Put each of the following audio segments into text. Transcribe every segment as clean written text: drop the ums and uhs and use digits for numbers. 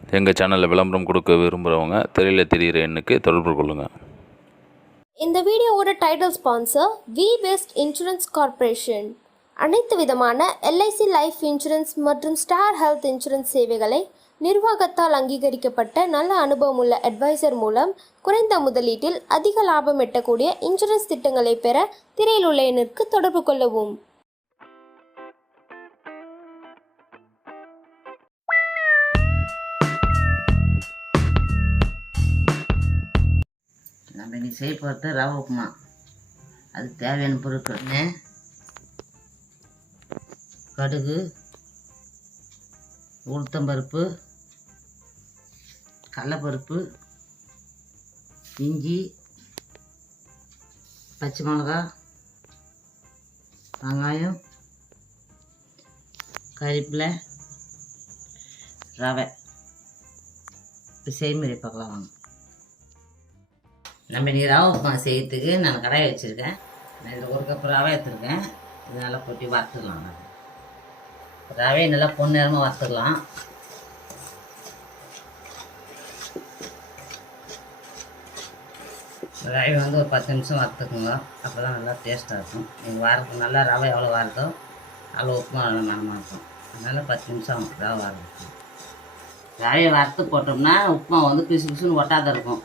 எங்கள் சேனலில் விளம்பரம் கொடுக்க விரும்புகிறவங்க திரையில் தெரிகிற எண்ணுக்கு தொடர்பு கொள்ளுங்கள். இந்த வீடியோவோட title sponsor V best insurance corporation. அனைத்து விதமான எல்ஐசி லைஃப் இன்சூரன்ஸ் மற்றும் ஸ்டார் ஹெல்த் இன்சூரன்ஸ் சேவைகளை நிர்வாகத்தால் அங்கீகரிக்கப்பட்ட நல்ல அனுபவமுள்ள அட்வைசர் மூலம் குறைந்த முதலீட்டில் அதிக லாபம் எட்டக்கூடிய இன்சூரன்ஸ் திட்டங்களை பெற திரையில் உள்ள எண்ணிற்கு தொடர்பு கொள்ளவும். நம்ம இன்றைக்கி செய்ய போகிறது ரவை உப்புமா. அதுக்கு தேவையான பொருட்கள்னு கடுகு, உளுத்தம்பருப்பு, கடலைப்பருப்பு, இஞ்சி, பச்சை மிளகா, வெங்காயம், கறிவேப்பிலை, ரவை. இப்போ செய்முறை பார்க்கலாம் வாங்க. நம்ம இன்றைக்கி ரவை உப்புமா செய்யறதுக்கு நான் கடாயை வச்சுருக்கேன். நான் இதில் 1 கப் ரவை எடுத்துருக்கேன். இது நல்லா கொட்டி வறுத்துக்கலாம். ரவையை நல்லா பொன்னிறமாக வறுத்துக்கலாம். ரவை வந்து ஒரு 10 நிமிஷம் வறுத்துக்குங்க. அப்போ தான் நல்லா டேஸ்ட்டாக இருக்கும். நீங்கள் வறுத்து நல்லா ரவை எவ்வளோ வறுத்தோ அவ்வளோ உப்புமா நல்லா மனமாக இருக்கும். அதனால் 10 நிமிஷம் ஆகும் ரவை வறுத்து. ரவையை வறுத்து போட்டோம்னா உப்புமா வந்து பிசு பிசுன்னு ஒட்டாத இருக்கும்.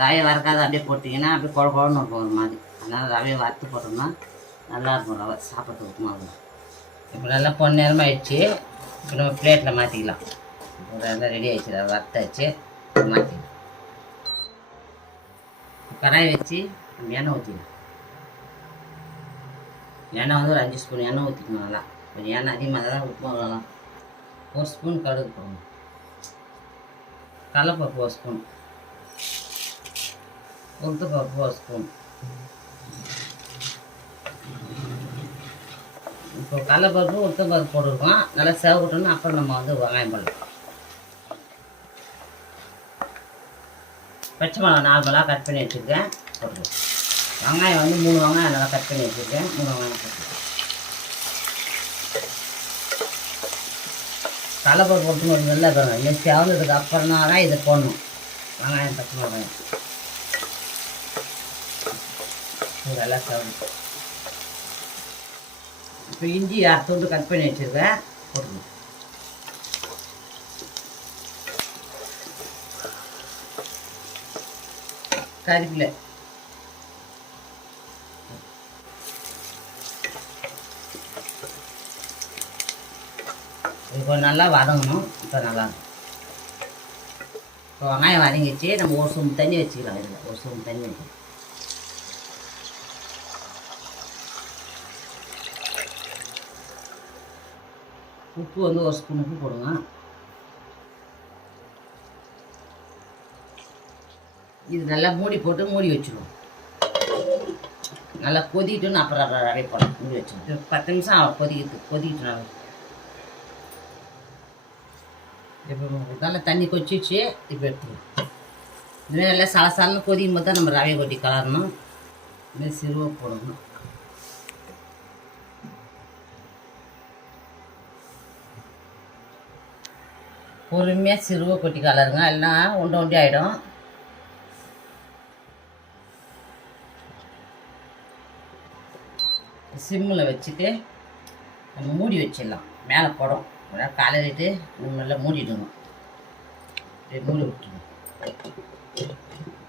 ரவையை வறுக்காத அப்படியே போட்டிங்கன்னா அப்படியே குழன்னு இருக்கும் ஒரு மாதிரி. அதனால் ரவையை வறுத்து போட்டோம்னா நல்லாயிருக்கும் ரவை சாப்பிட்றதுக்கு உப்புமாவில். இப்போ நல்லா பொன்னிறமாக ஆயிடுச்சு. இப்போ நம்ம பிளேட்டில் மாற்றிக்கலாம். இப்போ நல்லா ரெடி ஆகிடுச்சு. ரவை வறுத்தாச்சு, மாற்றிக்கலாம். கடாயை வச்சு நம்ம எண்ணெய் ஊற்றிக்கலாம். எண்ணெய் வந்து ஒரு 5 ஸ்பூன் எண்ணெய் ஊற்றிக்கணும். நல்லா கொஞ்சம் எண்ணெய் அதிகமாக தான் உப்புமா வரலாம். 1 ஸ்பூன் கடுகு போடணும். கடலைப்பருப்பு 1 ஸ்பூன், உளுத்தம்பருப்பு 1 ஸ்பூன். இப்போ கடலைப்பருப்பு உளுத்தம்பருப்பு போட்டுருக்கோம். நல்லா செவக்கட்டணும். அப்புறம் நம்ம வந்து வெங்காயம் போடலாம். பச்சை மிளகா 4 மிளகா கட் பண்ணி வச்சுருக்கேன், போட்டுருக்கேன். வெங்காயம் வந்து 3 வெங்காயம் நல்லா கட் பண்ணி வச்சுருக்கேன். 3 வெங்காயம் போட்டுருக்கேன். கடலைப்பருப்பு போட்டு ஒரு நல்லா இருக்கணும். இல்லை செவந்ததுக்கு அப்புறம் தான் இதை போடணும். வெங்காயம் பச்சை மிளகாயம் நல்லா செவந்து. இப்போ இஞ்சி 6 துண்டு கட் பண்ணி வச்சுருக்கேன், போட்டுருக்கேன். கறிவேப்பிலை, இப்போ நல்லா வதங்கணும். இப்போ நல்லா இருக்கும். இப்போ வெங்காயம் வதங்கிச்சு. நம்ம 1 ஸ்பூன் தண்ணி வச்சுக்கலாம். இதில் 1 ஸ்பூன் தண்ணி வைக்கணும். உப்பு வந்து 1 ஸ்பூன் உப்பு போடுங்க. இது நல்லா மூடி போட்டு மூடி வச்சுருவோம். நல்லா கொதிக்கிட்டோன்னு அப்புறம் ரவை போடலாம். மூடி வச்சுருவோம். 10 நிமிஷம் கொதிக்கிட்டு நல்லா. இப்போ நல்லா தண்ணி கொச்சிச்சு. இப்போ எடுத்துக்கணும். இதுமாதிரி நல்லா சலசலன்னு கொதிக்கும் போது தான் நம்ம ரவை கொட்டி கலரணும். இதுமாதிரி சிறுவை போடணும். பொறுமையாக சிறுவை கொட்டி கலருங்க, இல்லைன்னா உண்டி ஆகிடும். சிம்மில் வச்சுட்டு நம்ம மூடி வச்சிடலாம். மேலே படம் கலரிட்டு நல்லா மூடிடணும். மூடி விட்டுருணும்.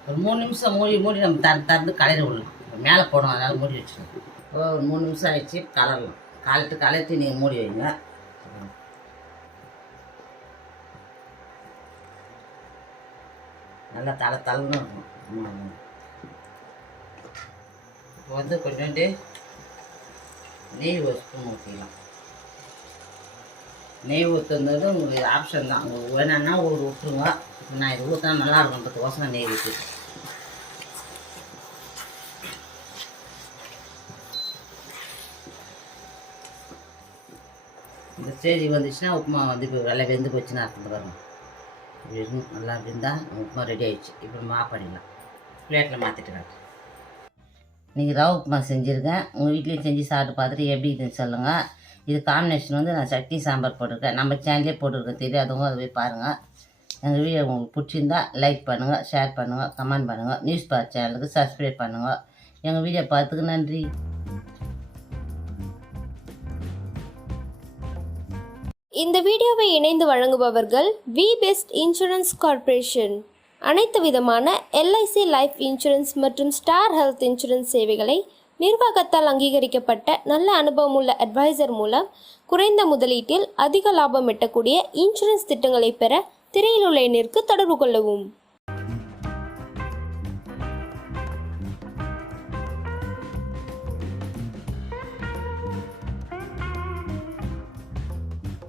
ஒரு 3 நிமிஷம் மூடி நம்ம திறந்து கலரி விடலாம். மேலே போடும், அதனால் மூடி வச்சிடணும். ஒரு 3 நிமிஷம் ஆகிடுச்சு. கலரலாம். கலரிட்டு நீங்கள் மூடி வைங்க. நல்லா தளன்னு இருக்கும். இப்போ வந்து கொஞ்சோண்டு நெய் 1 ஸ்பூன் ஊற்றிக்கலாம். நெய் ஊற்றுனது உங்களுக்கு ஆப்ஷன் தான். உங்களுக்கு வேணும்னா விட்டுருங்க. நான் இது ஊற்றினா நல்லா இருக்குன்றதுக்கோசரம் நெய் ஊற்றிட்டேன். இந்த ஸ்டேஜ் வந்துச்சுன்னா உப்புமா வந்து இப்போ நல்லா வெந்து போச்சுன்னா அர்த்தம் பாருங்க. நல்லா இருந்தால் உப்புமா ரெடி ஆகிடுச்சு. இப்போ நம்ம ஆஃப் பண்ணிடலாம். பிளேட்டில் மாற்றிட்டு இன்றைக்கி ரவை உப்புமா செஞ்சுருக்கேன். உங்கள் வீட்லேயும் செஞ்சு சாப்பிட்டு பார்த்துட்டு எப்படி இதுன்னு சொல்லுங்கள். இது காம்பினேஷன் வந்து நான் சட்னி சாம்பார் போட்டிருக்கேன். நம்ம சேனல்லே போட்டிருக்கேன். தெரியாதவங்க அதை போய் பாருங்கள். எங்கள் வீடியோ உங்களுக்கு பிடிச்சிருந்தா லைக் பண்ணுங்கள், ஷேர் பண்ணுங்கள், கமெண்ட் பண்ணுங்கள். நியூஸ் பார் சேனலுக்கு சப்ஸ்கிரைப் பண்ணுங்கள். எங்கள் வீடியோ பார்த்துக்கு நன்றி. இந்த வீடியோவை இணைந்து வழங்குபவர்கள் வி பெஸ்ட் இன்சூரன்ஸ் கார்ப்பரேஷன். அனைத்து விதமான எல்ஐசி லைஃப் இன்சூரன்ஸ் மற்றும் ஸ்டார் ஹெல்த் இன்சூரன்ஸ் சேவைகளை நிர்வாகத்தால் அங்கீகரிக்கப்பட்ட நல்ல அனுபவமுள்ள அட்வைசர் மூலம் குறைந்த முதலீட்டில் அதிக லாபம் எட்டக்கூடிய இன்சூரன்ஸ் திட்டங்களை பெற திரையில் உள்ள எண்ணிற்கு தொடர்பு கொள்ளவும்.